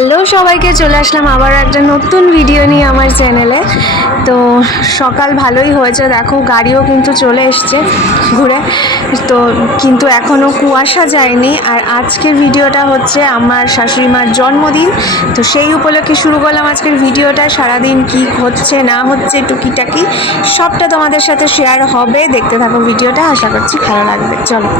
Hello সবাইকে, চলে আসলাম আবার একটা নতুন ভিডিও নিয়ে আমার চ্যানেলে। তো সকাল ভালোই হয়েছে, দেখো গাড়িও কিন্তু চলে এসছে ঘুরে। তো কিন্তু এখনও কুয়াশা যায়নি। আর আজকের ভিডিওটা হচ্ছে আমার শাশুড়ি মার জন্মদিন, তো সেই উপলক্ষে শুরু করলাম আজকের ভিডিওটা। সারাদিন কি হচ্ছে না হচ্ছে টুকিটাকি সবটা তোমাদের সাথে শেয়ার হবে, দেখতে থাকো ভিডিওটা, আশা করছি ভালো লাগবে। চলো।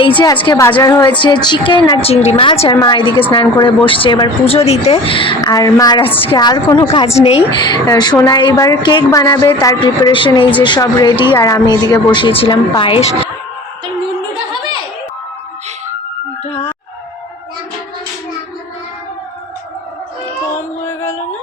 এই যে আজকে বাজার হয়েছে চিকেন আর চিংড়ি মাছ, আর মা এদিকে স্নান করে বসছে এবার পুজো দিতে। আর মার আজকে আর কোনো কাজ নেই, সোনা এবার কেক বানাবে, তার প্রিপারেশন এই যে সব রেডি। আর আমি এদিকে বসিয়েছিলাম পায়েস। কম হয়ে গেল না?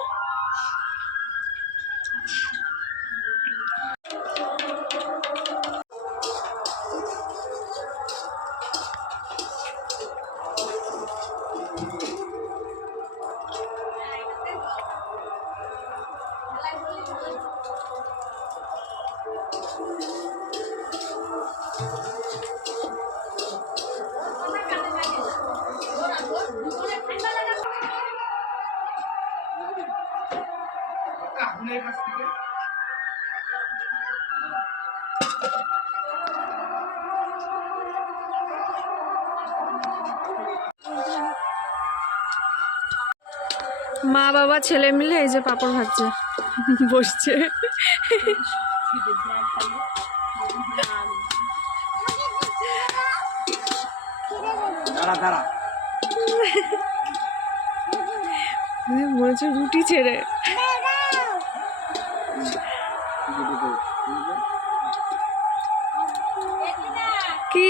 মা বাবা ছেলে মিলে এই যে পাপড় ভাজছে, বসছে। মনে হচ্ছে রুটি ছেড়ে। কি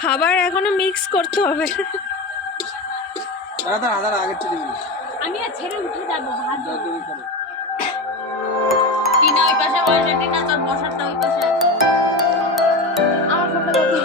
খাবার এখনো মিক্স করতে হবে? আমি আর ছেড়ে উঠে যাবো। টিনা ওই পাশে বসে, টিনা তোর বসারটা ওই পাশে আছে। আমার ফোনটা দেখো।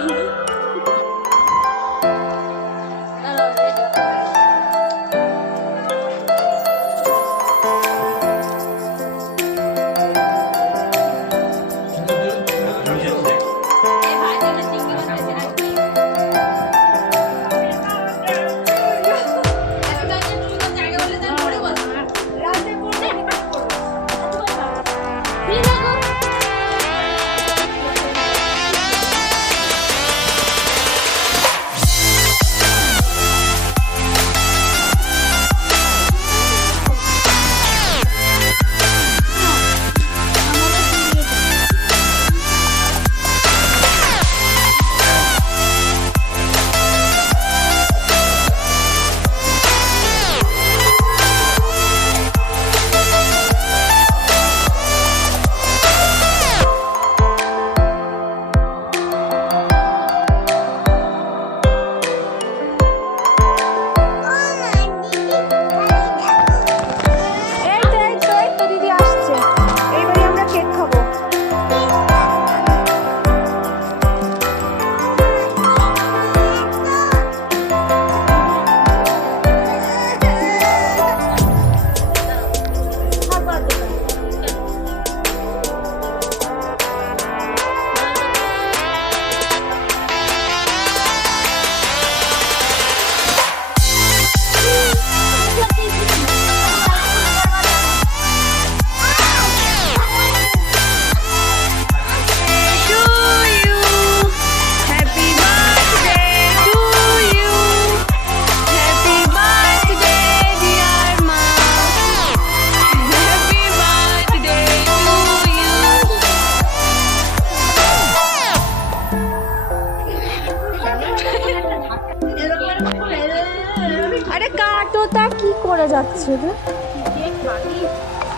আরে কাটোটা কি করে যাচ্ছে রে?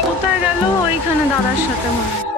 কোথায় গেল? ওইখানে দাদার সাথে মনে হয়।